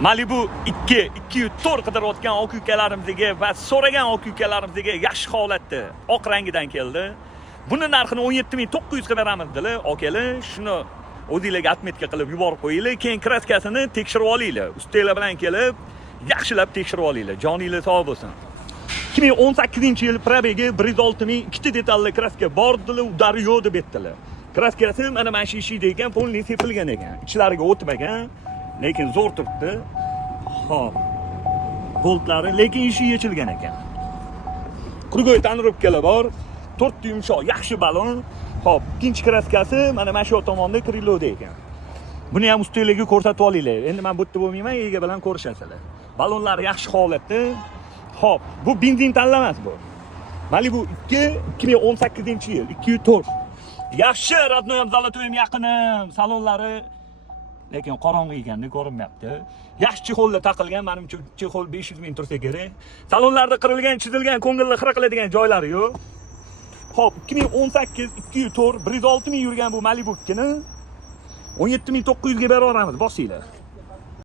Malibu 204 qidirayotgan oq ukalarimizga va so'ragan oq ukalarimizga yaxshi holatda oq rangidan keldi. Buni narxini 17.900 ga beramiz dedilar. Akalar, shuni o'zingizlarga atmetka qilib yuborib qo'yinglar, keyin kraskasini tekshirib olinglar. Ustalar bilan kelib, yaxshilab tekshirib olinglar. Joninglar sog' bo'lsin. 2018-yil probegi 106 ming ikkita detalli kraska bor dedilar, udari yo'q deb aytdilar. Kraskasi mana shu ishida ekan, polni sepilgan ekan. Ichlariga o'tmagan, lekin zo'r turibdi. Xo'p. Boltlari lekin ishi yechilgan ekan. Krugoy tonirovkalar bor. 4 ta yumshoq, yaxshi balon. Xo'p, ikkinchi kraskasi mana shu tomonda kriloda ekan. Buni ham ustalarga ko'rsatib olinglar. Endi men bu yerda bo'lmayman, ega bilan ko'rishasizlar. Balonlar yaxshi holatda. Xo'p, bu benzin tanlamas bu. Malibu 2018-yil, 204. Yaxshi, родной ham zalotoyim yaqinim, salonlari lekin qorong'i ekanda ko'rinmayapti. Yaxshi chexolda taqilgan, menimcha chexol 500 ming tursa kerak. Salonlarda qirilgan, chizilgan, ko'ngilni xira qiladigan joylari yo'q. Xo'p, 2018 204 106 ming yurgan bu Malibu 2ni 17.900 ga beraveramiz, bosinglar.